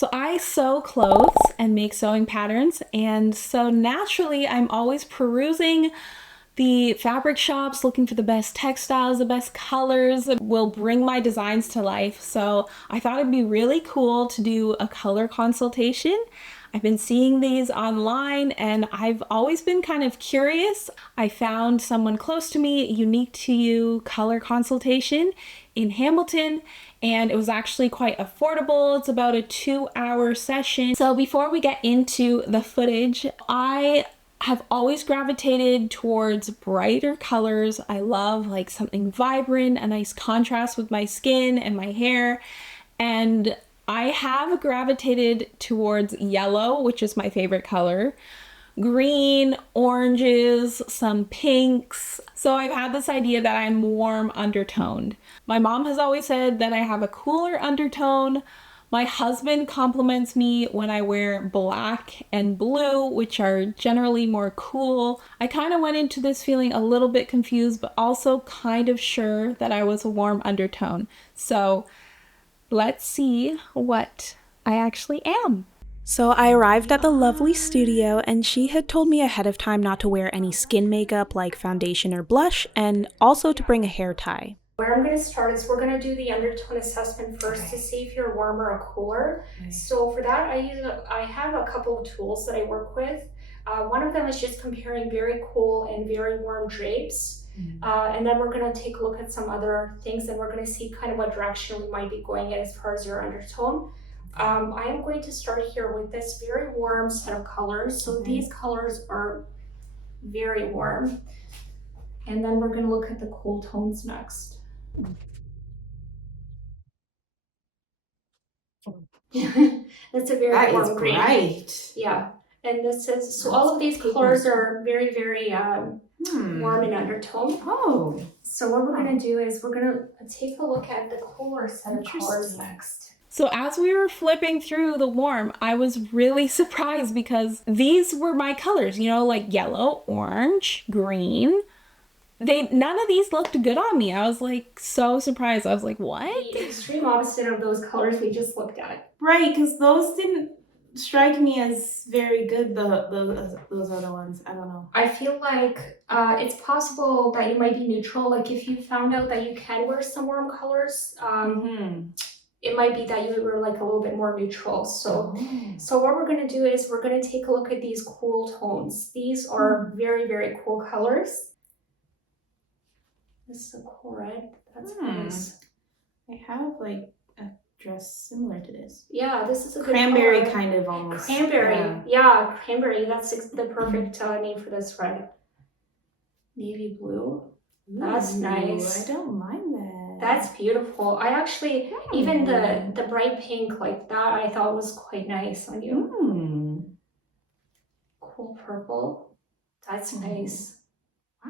So I sew clothes and make sewing patterns, and so naturally I'm always perusing the fabric shops looking for the best textiles, the best colors that will bring my designs to life. So I thought it'd be really cool to do a color consultation. I've been seeing these online and I've always been kind of curious. I found someone close to me, Unique to You color consultation in Hamilton, and it was actually quite affordable. It's about a 2-hour session. So before we get into the footage, I have always gravitated towards brighter colors. I love like something vibrant, a nice contrast with my skin and my hair. And I have gravitated towards yellow, which is my favorite color, green, oranges, some pinks. So I've had this idea that I'm warm undertoned. My mom has always said that I have a cooler undertone. My husband compliments me when I wear black and blue, which are generally more cool. I kind of went into this feeling a little bit confused, but also kind of sure that I was a warm undertone. So let's see what I actually am. So I arrived at the lovely studio and she had told me ahead of time not to wear any skin makeup like foundation or blush, and also to bring a hair tie. Where I'm going to start is we're going to do the undertone assessment first to see if you're warmer or cooler. So for that, I have a couple of tools that I work with. One of them is just comparing very cool and very warm drapes. And then we're going to take a look at some other things and we're going to see kind of what direction we might be going in as far as your undertone. I am going to start here with this very warm set of colors. So these colors are very warm. And then we're going to look at the cool tones next. That's a very warm green. Bright. Yeah, and this is so. All of these colors are very, very warm in undertone. Oh. So what we're gonna do is we're gonna take a look at the cooler set of colors next. So as we were flipping through the warm, I was really surprised because these were my colors, you know, like yellow, orange, green. None of these looked good on me. I was like so surprised. I was like, what? The extreme opposite of those colors we just looked at. Right, because those didn't strike me as very good, those other ones. I don't know. I feel like it's possible that you might be neutral. Like if you found out that you can wear some warm colors, it might be that you were like a little bit more neutral. So what we're going to do is we're going to take a look at these cool tones. These are very, very cool colors. This is a cool red. That's nice. I have like a dress similar to this. Yeah, this is a good cranberry color. kind of almost. Cranberry. Yeah, cranberry. That's the perfect name for this red. Navy blue. That's nice. I don't mind that. That's beautiful. I actually, even the bright pink like that, I thought was quite nice on you. Cool purple. That's nice.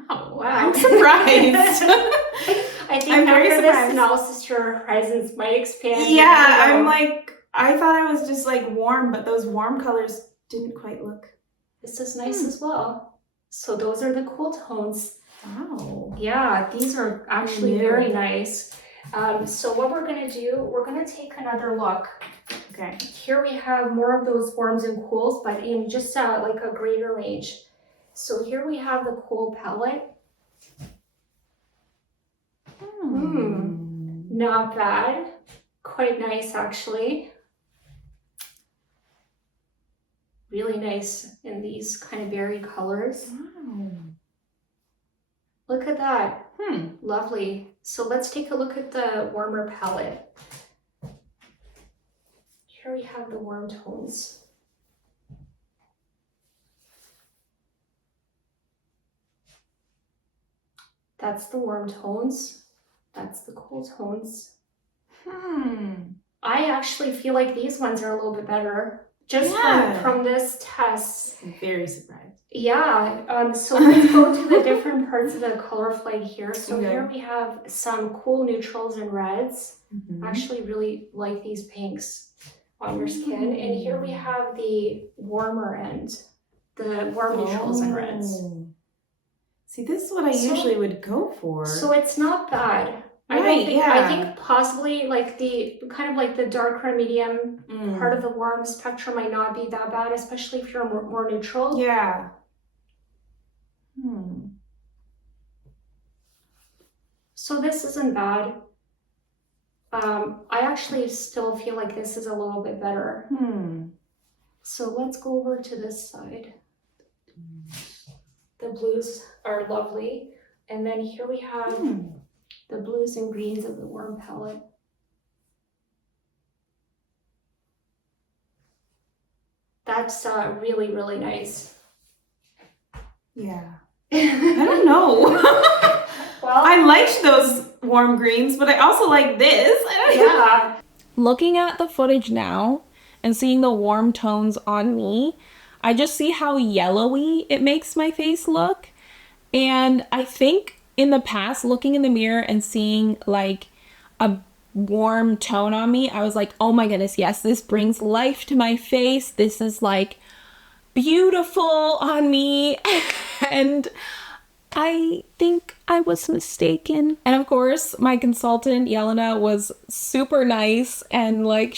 Wow. I'm surprised. I think after this analysis, your horizons might expand. Yeah, I'm like, I thought I was just like warm, but those warm colors didn't quite look. This is nice as well. So those are the cool tones. Wow. Yeah, these are actually very nice. So what we're going to do, we're going to take another look. Okay. Here we have more of those warms and cools, but in just like a greater range. So here we have the cool palette. Not bad. Quite nice, actually. Really nice in these kind of berry colors. Look at that. Lovely. So let's take a look at the warmer palette. Here we have the warm tones. That's the warm tones. That's the cool tones. I actually feel like these ones are a little bit better. Just from this test. I'm very surprised. Yeah, so let's go to the different parts of the color flag here. So here we have some cool neutrals and reds. I actually really like these pinks on your skin. And here we have the warmer end, the warm neutrals and reds. See, this is what I usually would go for. So it's not bad. I think possibly like the kind of like the darker medium part of the warm spectrum might not be that bad, especially if you're more neutral. Yeah. So this isn't bad. I actually still feel like this is a little bit better. So let's go over to this side. The blues are lovely. And then here we have the blues and greens of the warm palette. That's really, really nice. Yeah. I don't know. Well, I liked those warm greens, but I also like this. Yeah. Looking at the footage now and seeing the warm tones on me, I just see how yellowy it makes my face look. And I think in the past, looking in the mirror and seeing like a warm tone on me, I was like, oh my goodness, yes, this brings life to my face. This is like beautiful on me. And I think I was mistaken. And of course, my consultant, Yelena, was super nice. And like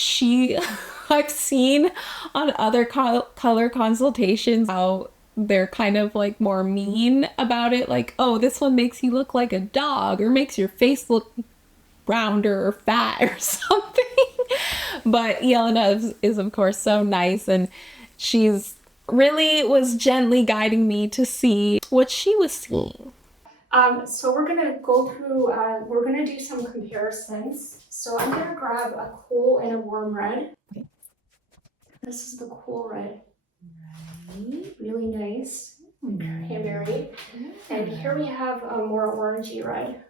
I've seen on other color consultations how they're kind of like more mean about it. Like, oh, this one makes you look like a dog or makes your face look rounder or fat or something. But Yelena is of course so nice, and she's really was gently guiding me to see what she was seeing. So we're gonna go through, we're gonna do some comparisons. So I'm gonna grab a cool and a warm red. Okay. This is the cool red. Really nice. Cranberry. And here we have a more orangey red.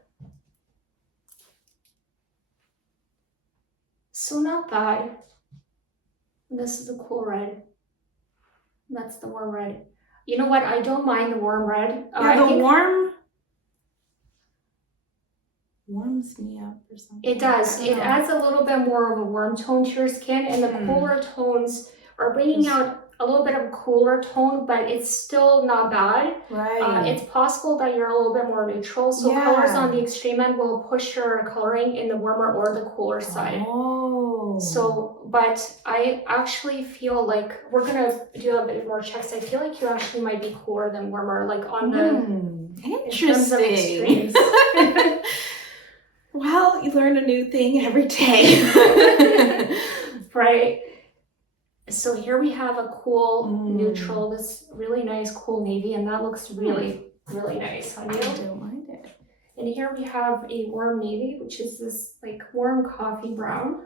So not bad. This is the cool red. That's the warm red. You know what? I don't mind the warm red. Yeah, the warm warms me up or something. It does. It adds a little bit more of a warm tone to your skin, and the cooler tones are bringing out a little bit of a cooler tone, but it's still not bad. Right. It's possible that you're a little bit more neutral, so colors on the extreme end will push your coloring in the warmer or the cooler side. Oh. So, but I actually feel like we're gonna do a bit more checks. I feel like you actually might be cooler than warmer, like on the interesting. Well, you learn a new thing every day. Right. So here we have a cool neutral, this really nice cool navy, and that looks really, really nice on you. I don't mind it. And here we have a warm navy, which is this like warm coffee brown.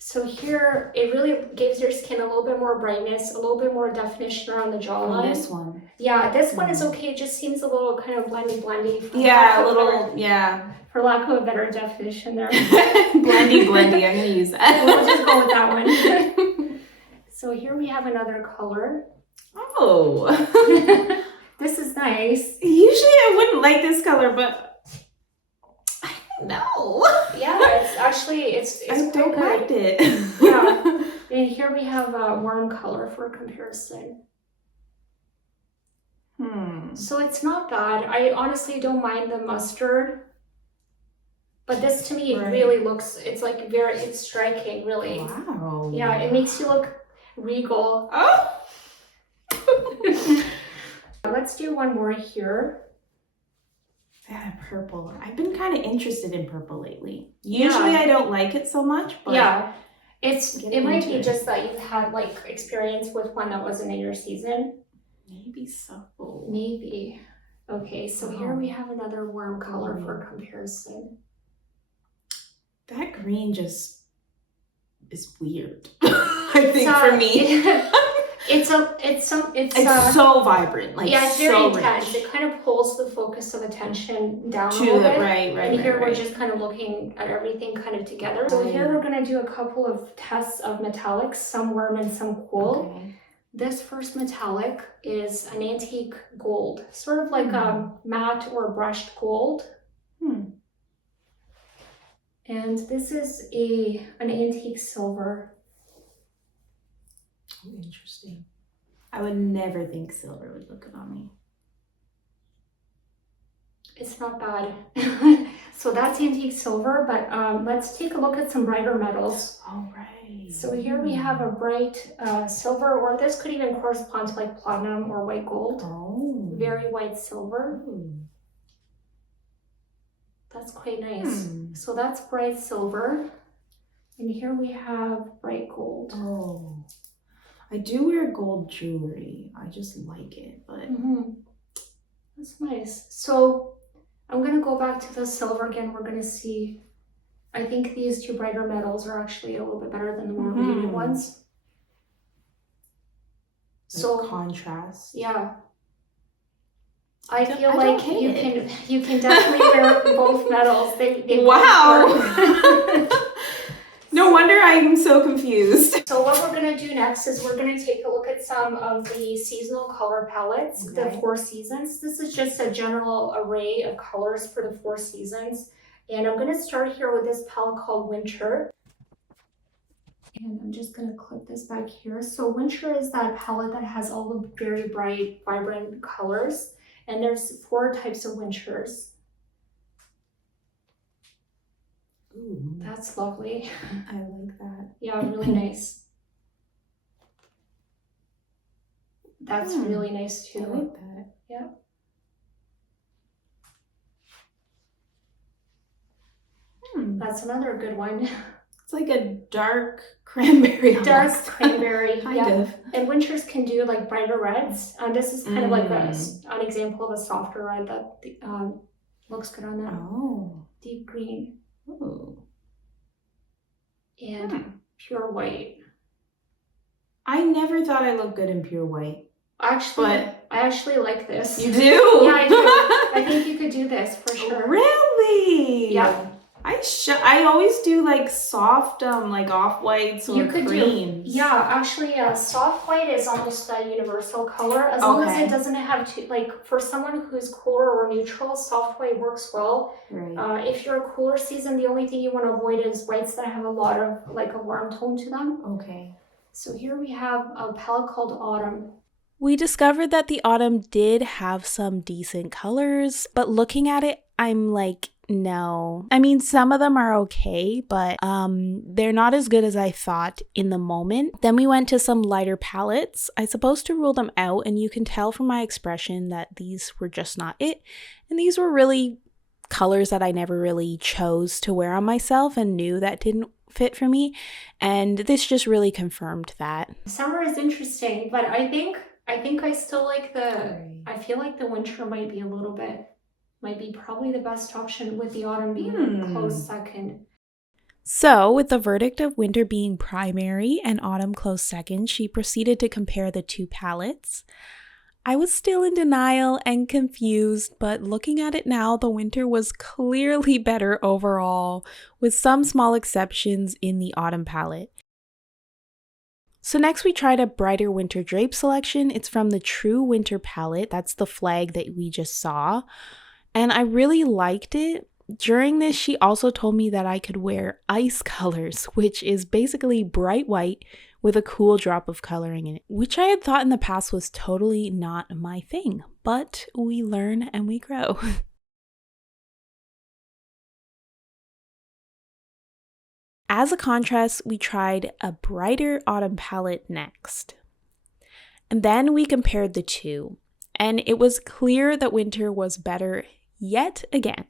So here, it really gives your skin a little bit more brightness, a little bit more definition around the jawline. Oh, this one. Yeah, this one is okay. It just seems a little kind of blendy. Yeah, a little, yeah. For lack of a better definition there. Blendy, I'm gonna use that. We'll just go with that one. So here we have another color. Oh. This is nice. Usually I wouldn't like this color, but no. Yeah, it's actually, it's I don't mind it. Yeah. And here we have a warm color for comparison. So it's not bad. I honestly don't mind the mustard. But this to me really looks, it's like it's striking, really. Wow. Yeah, it makes you look regal. Oh. Let's do one more here. That purple. I've been kind of interested in purple lately. Usually I don't like it so much, but yeah, it might be just that you've had like experience with one that wasn't in your season. Maybe so. Maybe. Okay, so here we have another warm color for comparison. That green just is weird. I think for me. It's so vibrant. Like, yeah, it's very so intense. rich. It kind of pulls the focus of attention down to a little bit. Right. And here we're just kind of looking at everything kind of together. So here we're going to do a couple of tests of metallics, some warm and some cool. Okay. This first metallic is an antique gold, sort of like a matte or brushed gold. And this is an antique silver. Oh, interesting. I would never think silver would look good on me. It's not bad. So that's antique silver, but let's take a look at some brighter metals. All right. So here we have a bright silver, or this could even correspond to like platinum or white gold. Oh. Very white silver. Ooh. That's quite nice. So that's bright silver. And here we have bright gold. Oh. I do wear gold jewelry. I just like it, but... That's nice. So I'm going to go back to the silver again. We're going to see, I think these two brighter metals are actually a little bit better than the more muted ones. So contrast. Yeah. I feel like you can definitely wear both metals. They wow. No wonder I'm so confused. So what we're going to do next is we're going to take a look at some of the seasonal color palettes, the 4 seasons. This is just a general array of colors for the 4 seasons. And I'm going to start here with this palette called Winter. And I'm just going to clip this back here. So Winter is that palette that has all the very bright, vibrant colors. And there's 4 types of winters. Ooh. That's lovely. I like that. Yeah, really nice. That's really nice too. I like that. Yeah. That's another good one. It's like a dark cranberry. Dark cranberry, kind of. And winters can do like brighter reds. This is kind of like an example of a softer red that looks good on that. Oh. Deep green. Ooh. And pure white. I never thought I looked good in pure white. I actually like this. You do? Yeah, I do. I think you could do this for sure. Really? Yeah. I always do like soft, like off-whites or creams. Actually, soft white is almost a universal color. As long as it doesn't have to, like for someone who's cooler or neutral, soft white works well. Right. If you're a cooler season, the only thing you want to avoid is whites that have a lot of like a warm tone to them. Okay. So here we have a palette called Autumn. We discovered that the Autumn did have some decent colors, but looking at it, I'm like, no. I mean, some of them are okay, but they're not as good as I thought in the moment. Then we went to some lighter palettes. I supposed to rule them out, and you can tell from my expression that these were just not it. And these were really colors that I never really chose to wear on myself and knew that didn't fit for me. And this just really confirmed that. Summer is interesting, but I think I still like I feel like the winter might be probably the best option, with the autumn being a close second. So, with the verdict of winter being primary and autumn close second, she proceeded to compare the 2 palettes. I was still in denial and confused, but looking at it now, the winter was clearly better overall, with some small exceptions in the autumn palette. So next we tried a brighter winter drape selection. It's from the True Winter palette. That's the flag that we just saw. And I really liked it. During this, she also told me that I could wear ice colors, which is basically bright white with a cool drop of coloring in it, which I had thought in the past was totally not my thing. But we learn and we grow. As a contrast, we tried a brighter autumn palette next. And then we compared the 2, and it was clear that winter was better yet again.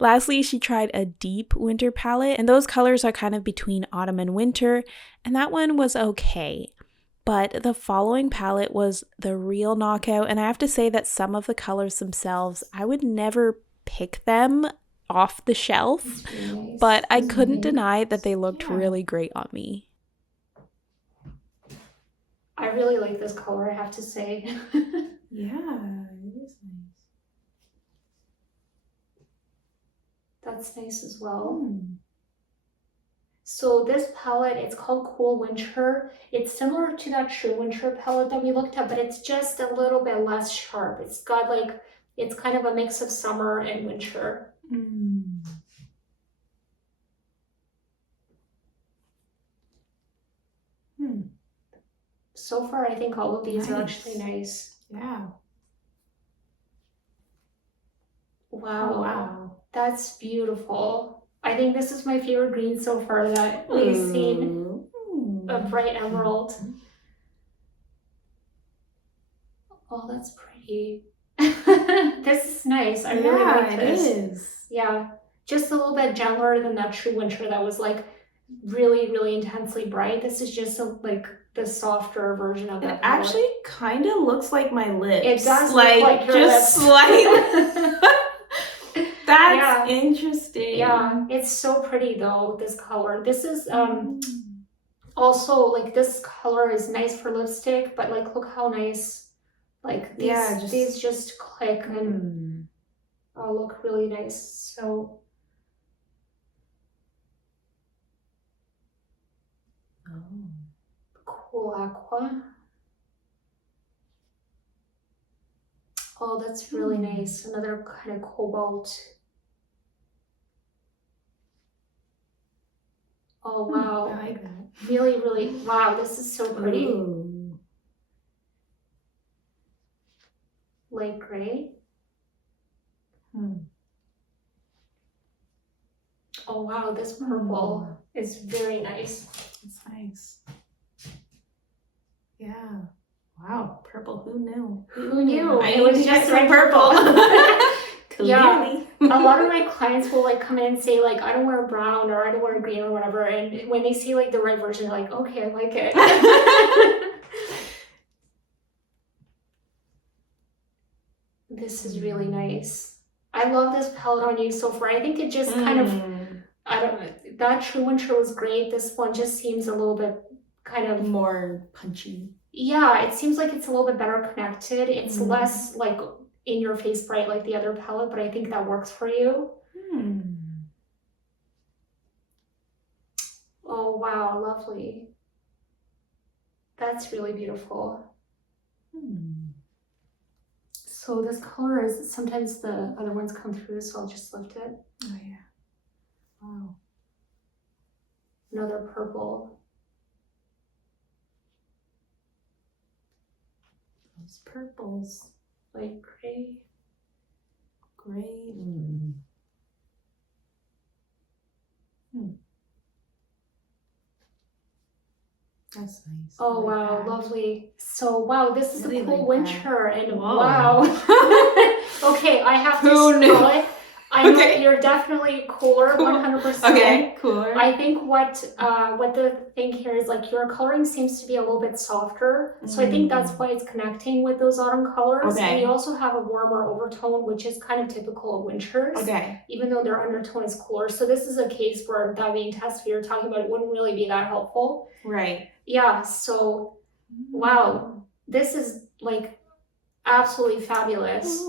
Lastly, she tried a deep winter palette, and those colors are kind of between autumn and winter, and that one was okay. But the following palette was the real knockout, and I have to say that some of the colors themselves, I would never pick them off the shelf, really nice. But I couldn't deny that they looked really great on me. I really like this color, I have to say. Yeah, it is nice. That's nice as well. So this palette, it's called Cool Winter. It's similar to that True Winter palette that we looked at, but it's just a little bit less sharp. It's got like, it's kind of a mix of summer and winter. so far I think all of these are Nice. actually nice. Yeah. Wow. Oh, wow. That's beautiful. I think this is my favorite green so far that we've seen. A bright emerald. Oh, that's pretty. This is nice. I really like this. It is. Yeah, just a little bit gentler than that true winter that was like really, really intensely bright. This is just like the softer version of that It color. actually kind of looks like my lips. It does look like your just lips. slightly. That's interesting. Yeah, it's so pretty though, this color. This is also like this color is nice for lipstick, but like look how nice like these just click and look really nice. So cool aqua. Oh, that's really nice. Another kind of cobalt. Oh wow. I like that. Really, really, wow, this is so pretty. Ooh. Light gray. Oh wow, this purple is very nice. It's nice. Yeah. Wow, purple, who knew? Who knew? I It was need to get just some red purple. Yeah. A lot of my clients will like come in and say like, I don't wear brown or I don't wear green or whatever. And when they see like the right version, they're like, okay, I like it. This is really nice. I love this palette on you so far. I think it just kind of, I don't know, that true winter was great. This one just seems a little bit kind of more punchy. Yeah, it seems like it's a little bit better connected. It's less like in your face bright like the other palette, but I think that works for you. Oh wow, lovely. That's really beautiful. So this color is, sometimes the other ones come through, so I'll just lift it. Oh yeah. Wow. Another purple. Those purples. Light gray. Gray. That's nice. Oh like wow, that. lovely. So wow, this is Really a cool like winter that. and Whoa. wow. Okay, I have to Who knew? scroll it. I know Okay. you're definitely cooler, Cool. 100%. Okay, cooler. I think what the thing here is like your coloring seems to be a little bit softer. So I think that's why it's connecting with those autumn colors. Okay. And you also have a warmer overtone, which is kind of typical of winters. Okay. Even though their undertone is cooler. So this is a case where that being test we were talking about, it wouldn't really be that helpful. Right. Yeah, so wow. This is like absolutely fabulous.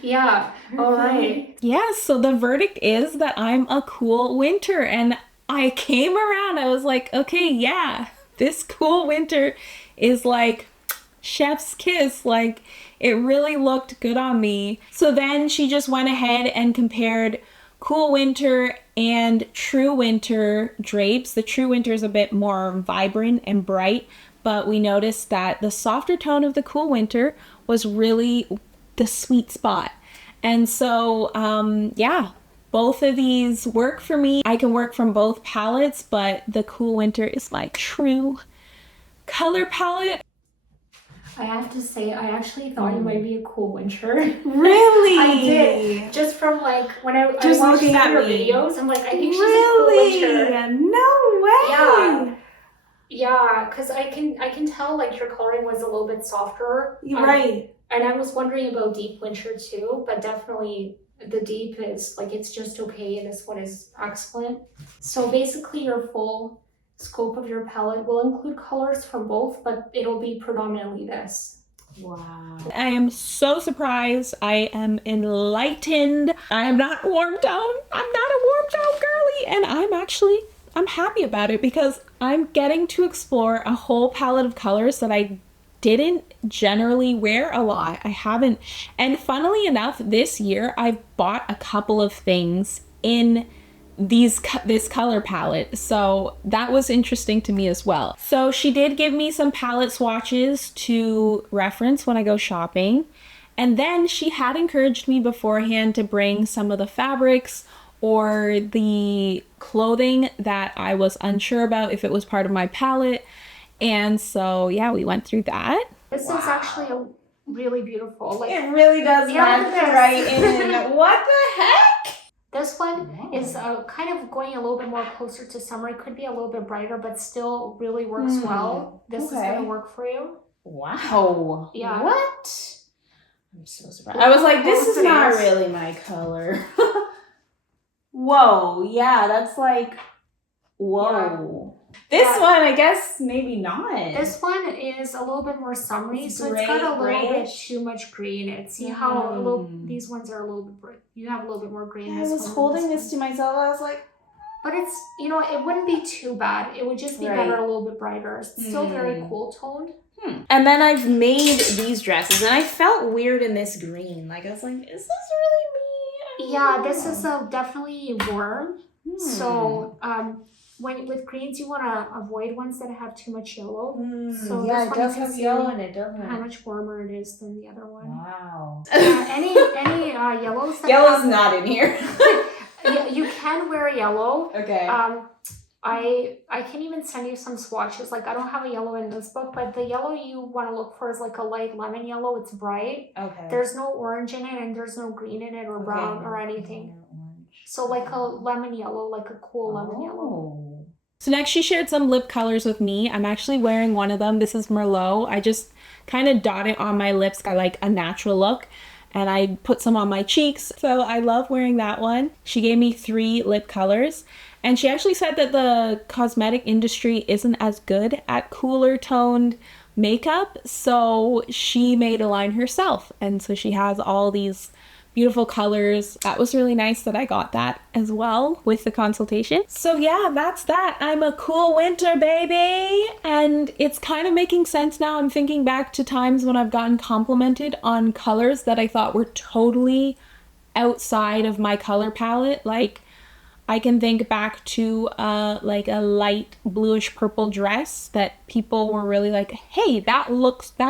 Yeah, all right. Yeah, so the verdict is that I'm a cool winter, and I came around. I was like, okay, yeah, this cool winter is like chef's kiss. Like, it really looked good on me. So then she just went ahead and compared cool winter and true winter drapes. The true winter is a bit more vibrant and bright, but we noticed that the softer tone of the cool winter was really the sweet spot. And so, yeah, both of these work for me. I can work from both palettes, but the cool winter is my true color palette. I have to say, I actually thought you might be a cool winter. Really? I did. Just from like when I watched some looking of at your me. videos, I'm like, I think she's Really? a cool winter. No way. Yeah. Yeah, because I can tell like your coloring was a little bit softer. You're right. And I was wondering about deep winter too, but definitely the deep is like, it's just okay. This one is excellent. So basically your full scope of your palette will include colors from both, but it'll be predominantly this. Wow. I am so surprised. I am enlightened. I am not warmed down. I'm not a warmed down girly. And I'm happy about it because I'm getting to explore a whole palette of colors that I didn't generally wear a lot. I haven't. And funnily enough, this year I've bought a couple of things in this color palette. So that was interesting to me as well. So she did give me some palette swatches to reference when I go shopping. And then she had encouraged me beforehand to bring some of the fabrics or the clothing that I was unsure about if it was part of my palette. And so, yeah, we went through that. This is actually a really beautiful. Like, it really does match right in. What the heck? This one is kind of going a little bit more closer to summer. It could be a little bit brighter, but still really works well. This is going to work for you. Wow. Yeah. What? I'm so surprised. I was like, this is not really my color. Whoa. Yeah, that's like, whoa. Yeah. This one, I guess, maybe not. This one is a little bit more summery, so it's got a little bit too much gray in it. See how these ones are a little bit bright. You have a little bit more gray in this one. I was holding this to myself. I was like, but it's, you know, it wouldn't be too bad. It would just be better a little bit brighter. It's still very cool toned. And then I've made these dresses, and I felt weird in this green. Like, I was like, is this really me? Yeah, this is definitely warm. So, with greens, you want to avoid ones that have too much yellow. So yeah, this it does have yellow in it, doesn't it? How much warmer it is than the other one. Wow. Any yellows? Yellow's not in here. You can wear yellow. Okay. I can even send you some swatches. Like, I don't have a yellow in this book, but the yellow you want to look for is like a light lemon yellow. It's bright. Okay. There's no orange in it, and there's no green in it or brown or anything. So like a lemon yellow, like a cool lemon yellow. So next she shared some lip colors with me. I'm actually wearing one of them. This is Merlot. I just kind of dot it on my lips. I like a natural look. And I put some on my cheeks. So I love wearing that one. She gave me 3 lip colors. And she actually said that the cosmetic industry isn't as good at cooler toned makeup. So she made a line herself. And so she has all these beautiful colors. That was really nice that I got that as well with the consultation. So yeah, that's that. I'm a cool winter baby, and it's kind of making sense now. I'm thinking back to times when I've gotten complimented on colors that I thought were totally outside of my color palette. Like, I can think back to like a light bluish purple dress that people were really like, hey, that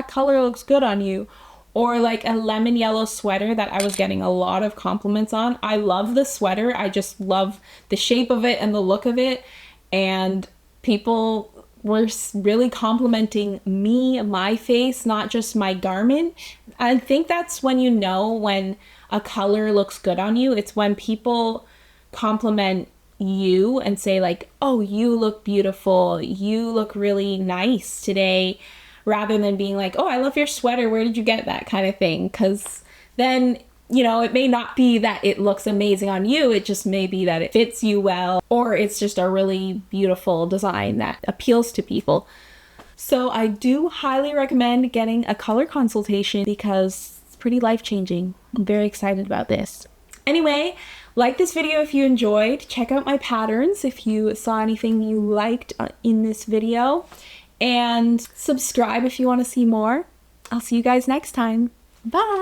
color looks good on you. Or like a lemon yellow sweater that I was getting a lot of compliments on. I love the sweater. I just love the shape of it and the look of it. And people were really complimenting me, my face, not just my garment. I think that's when you know when a color looks good on you. It's when people compliment you and say like, oh, you look beautiful. You look really nice today. Rather than being like, oh, I love your sweater, where did you get that, kind of thing. Because then, you know, it may not be that it looks amazing on you, it just may be that it fits you well, or it's just a really beautiful design that appeals to people. So I do highly recommend getting a color consultation because it's pretty life-changing. I'm very excited about this. Anyway, like this video if you enjoyed. Check out my patterns if you saw anything you liked in this video. And subscribe if you want to see more. I'll see you guys next time. Bye!